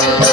to